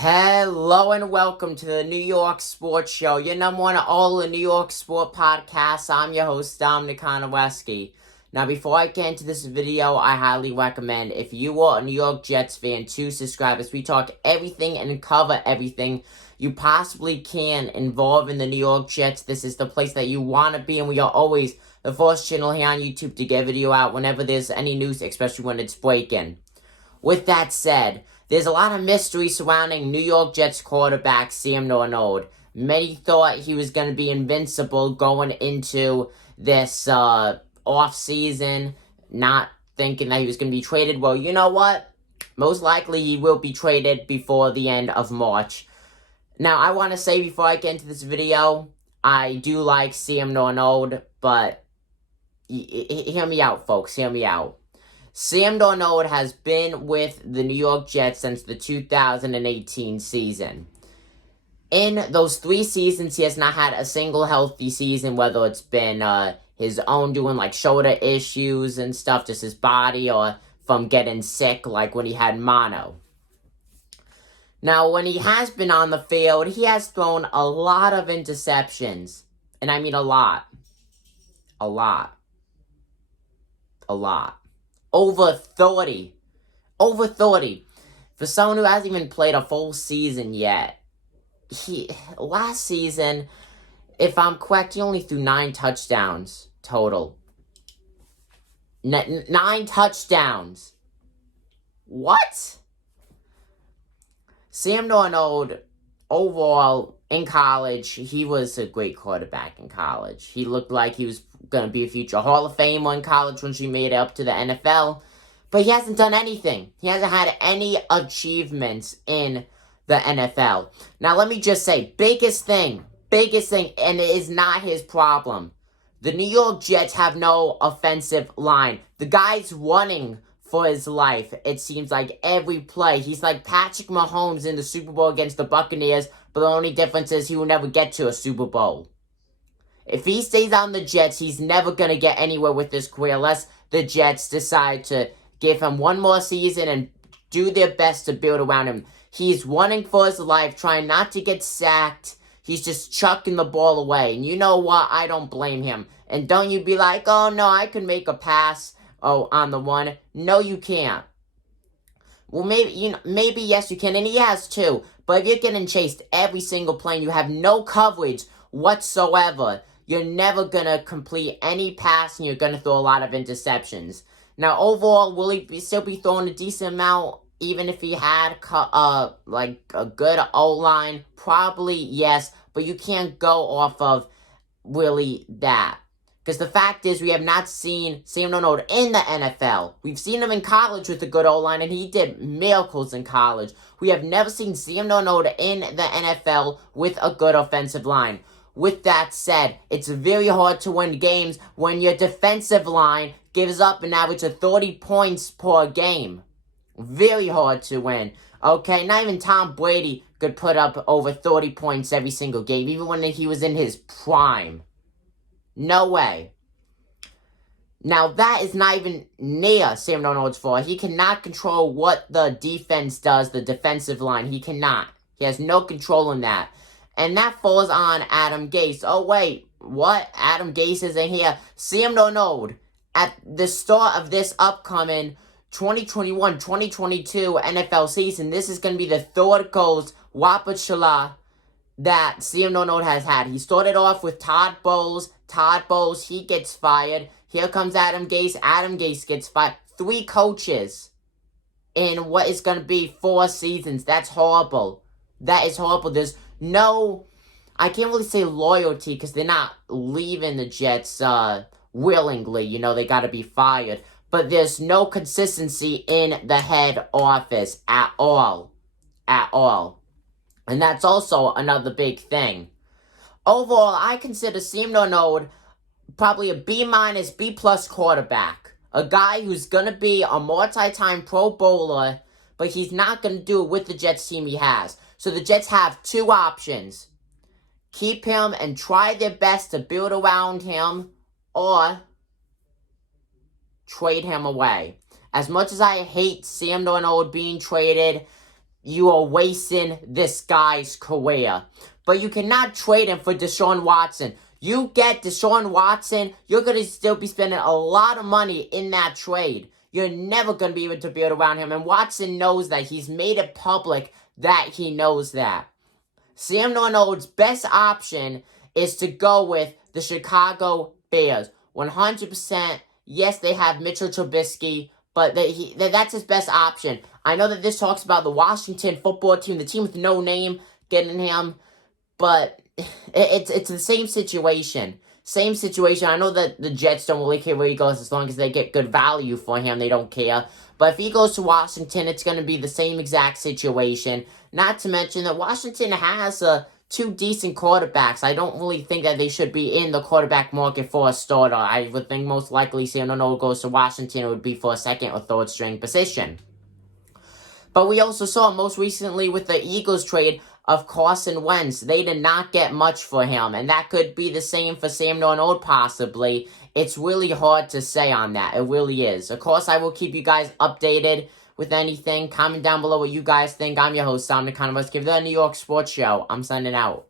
Hello and welcome to the New York Sports Show, your number one all the New York sport podcasts. I'm your host, Dominic Konowski. Now, before I get into this video, I highly recommend, if you are a New York Jets fan, to subscribe as we talk everything and cover everything you possibly can involve in the New York Jets. This is the place that you want to be, and we are always the first channel here on YouTube to get video out whenever there's any news, especially when it's breaking. With that said, there's a lot of mystery surrounding New York Jets quarterback Sam Darnold. Many thought he was going to be invincible going into this off-season, not thinking that he was going to be traded. Well, you know what? Most likely he will be traded before the end of March. Now, I want to say before I get into this video, I do like Sam Darnold, but hear me out, folks. Hear me out. Sam Darnold has been with the New York Jets since the 2018 season. In those 3 seasons, he has not had a single healthy season, whether it's been his own doing like shoulder issues and stuff, just his body, or from getting sick like when he had mono. Now, when he has been on the field, he has thrown a lot of interceptions. And I mean a lot. A lot. A lot. Over 30. Over 30. For someone who hasn't even played a full season yet. Last season, if I'm correct, he only threw 9 touchdowns total. 9 touchdowns. What? Sam Darnold, overall, in college, he was a great quarterback in college. He looked like he was going to be a future Hall of Famer in college once he made it up to the NFL. But he hasn't done anything. He hasn't had any achievements in the NFL. Now, let me just say, biggest thing, and it is not his problem. The New York Jets have no offensive line. The guy's running for his life, it seems like, every play. He's like Patrick Mahomes in the Super Bowl against the Buccaneers, but the only difference is he will never get to a Super Bowl. If he stays on the Jets, he's never going to get anywhere with his career unless the Jets decide to give him one more season and do their best to build around him. He's running for his life, trying not to get sacked. He's just chucking the ball away. And you know what? I don't blame him. And don't you be like, oh, no, I can make a pass on the one. No, you can't. Well, maybe yes, you can, and he has too. But if you're getting chased every single play and you have no coverage whatsoever, you're never going to complete any pass, and you're going to throw a lot of interceptions. Now, overall, will he still be throwing a decent amount, even if he had like a good O-line? Probably, yes, but you can't go off of really that. Because the fact is, we have not seen Sam Darnold in the NFL. We've seen him in college with a good O-line, and he did miracles in college. We have never seen Sam Darnold in the NFL with a good offensive line. With that said, it's very hard to win games when your defensive line gives up an average of 30 points per game. Very hard to win. Okay, not even Tom Brady could put up over 30 points every single game, even when he was in his prime. No way. Now, that is not even near Sam Darnold's fault. He cannot control what the defense does, the defensive line. He cannot. He has no control in that. And that falls on Adam Gase. Oh, wait. What? Adam Gase isn't here. Sam Darnold, at the start of this upcoming 2021-2022 NFL season, this is going to be the third coach, Wapachala, that Sam Darnold has had. He started off with Todd Bowles. Todd Bowles, he gets fired. Here comes Adam Gase. Adam Gase gets fired. 3 coaches in what is going to be 4 seasons. That's horrible. That is horrible. There's no, I can't really say loyalty because they're not leaving the Jets willingly. You know, they got to be fired. But there's no consistency in the head office at all. At all. And that's also another big thing. Overall, I consider Sam Darnold probably a B-, B+ quarterback. A guy who's going to be a multi-time Pro Bowler, but he's not going to do it with the Jets team he has. So the Jets have 2 options. Keep him and try their best to build around him, or trade him away. As much as I hate Sam Darnold being traded, you are wasting this guy's career. But you cannot trade him for Deshaun Watson. You get Deshaun Watson, you're going to still be spending a lot of money in that trade. You're never going to be able to build around him. And Watson knows that. He's made it public that he knows that. Sam Darnold's best option is to go with the Chicago Bears. 100%, yes, they have Mitchell Trubisky, but that's his best option. I know that this talks about the Washington football team, the team with no name, getting him, but it's the same situation. Same situation. I know that the Jets don't really care where he goes as long as they get good value for him. They don't care. But if he goes to Washington, it's going to be the same exact situation. Not to mention that Washington has two decent quarterbacks. I don't really think that they should be in the quarterback market for a starter. I would think most likely Sam Darnold goes to Washington, it would be for a second or third string position. But we also saw most recently with the Eagles trade of Carson Wentz. They did not get much for him, and that could be the same for Sam Darnold possibly. It's really hard to say on that. It really is. Of course, I will keep you guys updated with anything. Comment down below what you guys think. I'm your host, Sam the Give the New York Sports Show. I'm signing out.